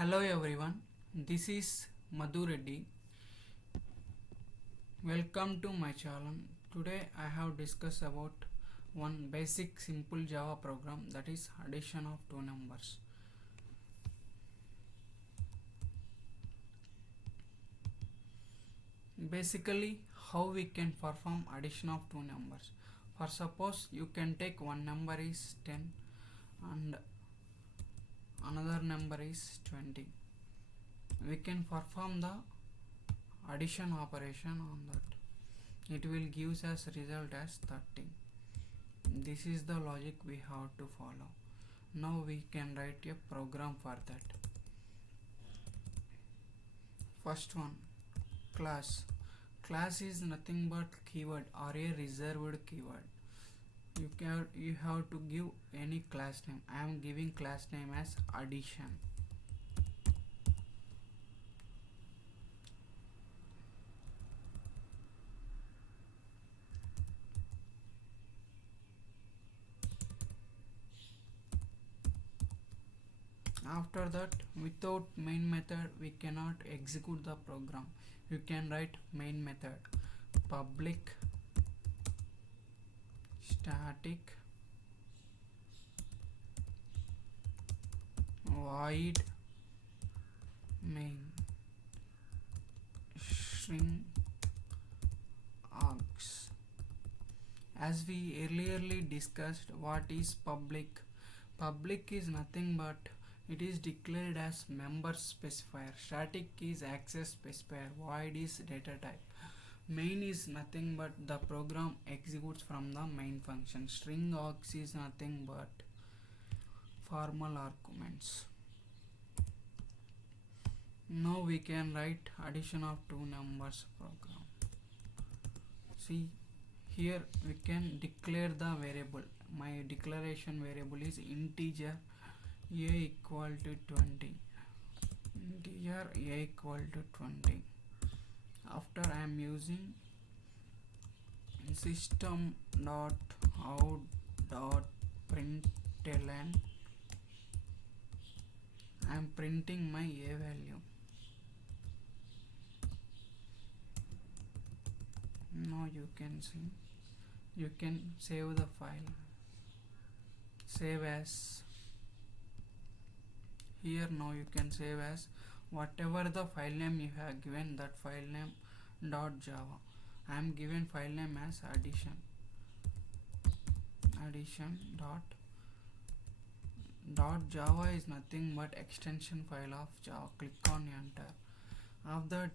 Hello everyone, this is Madhu Reddy. Welcome to my channel. Today I have discussed about one basic simple Java program, that is addition of two numbers. Basically, how we can perform addition of two numbers. For suppose you can take one number is 10 and another number is 20. We can perform the addition operation on that. It will give us result as 30. This is the logic we have to follow. Now we can write a program for that. First one, class. Class is nothing but keyword or a reserved keyword. You have to give any class name. I am giving class name as addition. After that, without main method we cannot execute the program. You can write main method public static void main string args. As we earlier discussed, what is public? Public is nothing but it is declared as member specifier. Static is access specifier. Void is data type. Main is nothing but the program executes from the main function. String args is nothing but formal arguments. Now we can write addition of two numbers program. See, here we can declare the variable. My declaration variable is integer a equal to 20. Integer a equal to 20. After I am using system dot out dot println, I am printing my a value. Now you can see, you can save the file. Save as. Here now you can save as whatever the file name you have given, that file name .java. I am given file name as addition dot .java is nothing but extension file of Java. Click on enter. After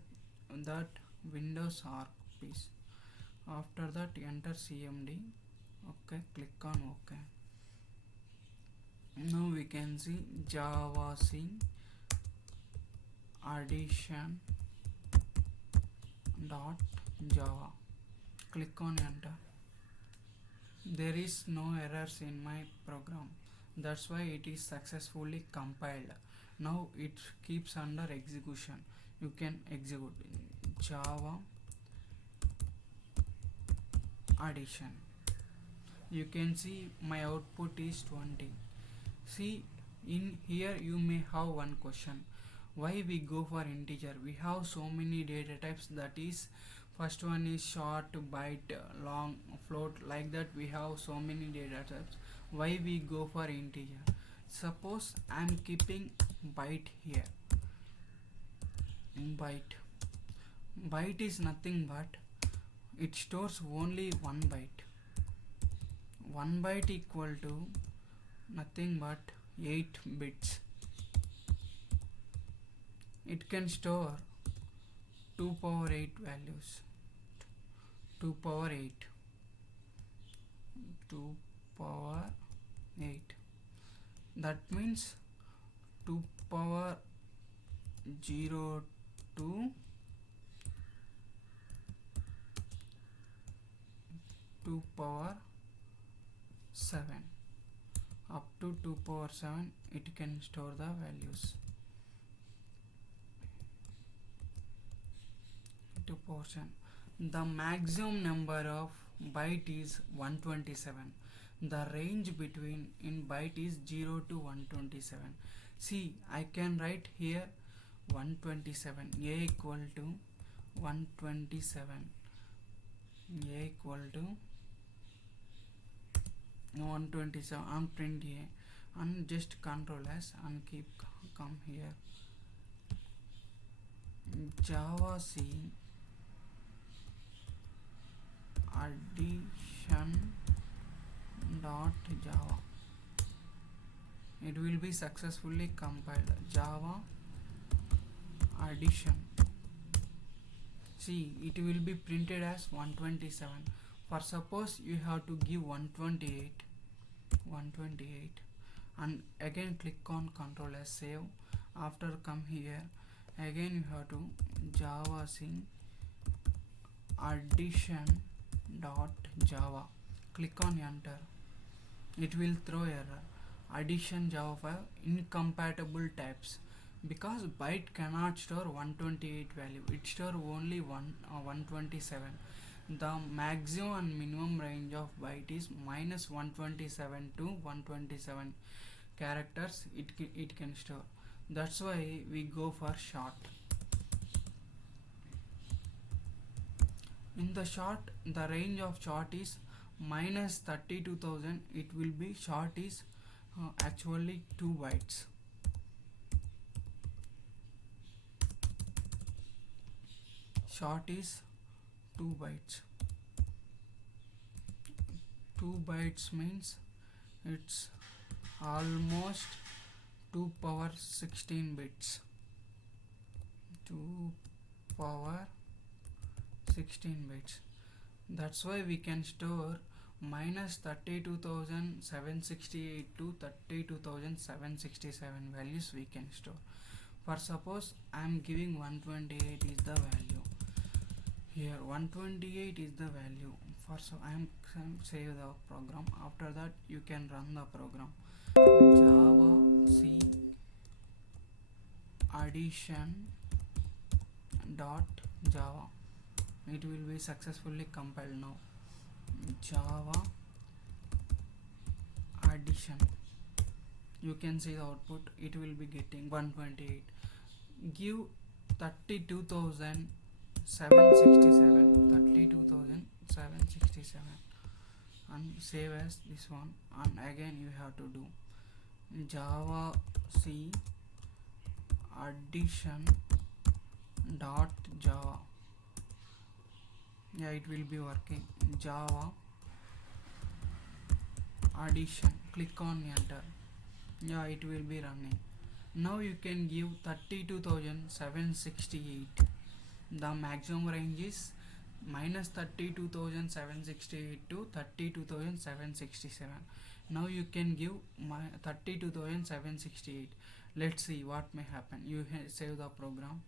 that Windows arc piece. After that enter cmd. Okay, click on OK. Now we can see Java C addition dot Java. Click on enter. There is no errors in my program. That's why it is successfully compiled. Now it keeps under execution. You can execute Java addition. You can see my output is 20. See, in here you may have one question. Why we go for integer? We have so many data types, that is first one is short, byte, long, float, like that we have so many data types. Why we go for integer? Suppose I am keeping byte here. Byte is nothing but it stores only one byte. 1 byte equal to nothing but 8 bits. It can store 2 power 8 values. 2 power 8. 2 power 8. That means 2 power 0 to 2 power 7. Up to 2 power 7 it can store the values. 2 power 7. The maximum number of byte is 127. The range between in byte is 0 to 127. See, I can write here 127, a equal to 127, a equal to 127, and print a, and just control s and keep come here. Java C addition dot Java. It will be successfully compiled. Java addition. See, it will be printed as 127. For suppose you have to give 128, and again click on Control S, save. After come here, again you have to Java C addition dot Java. Click on enter. It will throw error. Addition Java file incompatible types, because byte cannot store 128 value, it store only 127. The maximum and minimum range of byte is minus 127 to 127 characters it can store. That's why we go for short. In the short, the range of short is minus 32,000. It will be short is actually 2 bytes. Short is 2 bytes. 2 bytes means it's almost 2 power 16 bits. 2 power 16 bits. That's why we can store minus 32,768 to 32,767 values we can store. For suppose I am giving 128 is the value. Here 128 is the value. For so I am save the program. After that you can run the program. Java C addition dot Java. It will be successfully compiled now. Java addition. You can see the output. It will be getting 128. Give 32,767 and save as this one, and again you have to do Java C addition dot Java. Yeah, it will be working. Java addition. Click on enter. Yeah, it will be running. Now you can give 32,768. The maximum range is minus 32,768 to 32,767. Now you can give 32,768. Let's see what may happen. You save the program.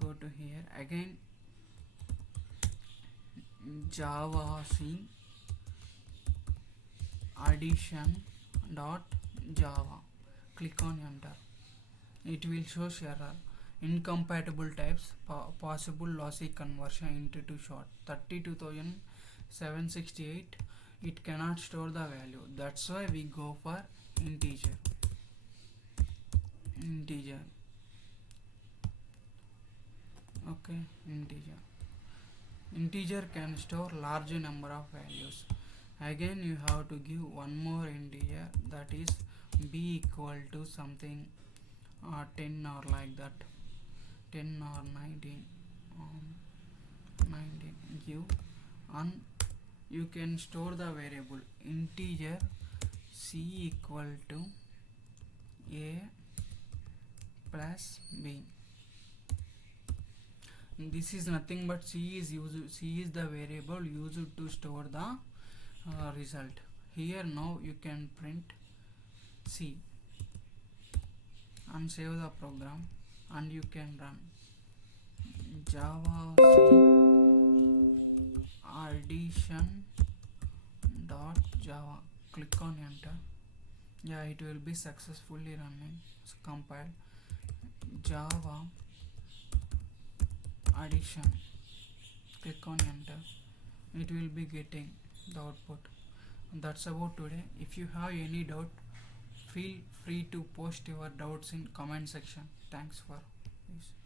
Go to here again. Java C addition dot Java. Click on enter. It will show error. Incompatible types, possible lossy conversion into too short. 32,768. It cannot store the value. That's why we go for integer. Okay, integer can store large number of values. Again you have to give one more integer, that is b equal to something 10 or like that, 10 or 19 give, and you can store the variable integer c equal to a plus b. This is nothing but C is the variable used to store the result. Here now you can print C and save the program, and you can run Java C addition dot Java. Click on enter. Yeah, it will be successfully running. So compile Java addition. Click on enter. It will be getting the output. That's about today. If you have any doubt, feel free to post your doubts in comment section. Thanks for this.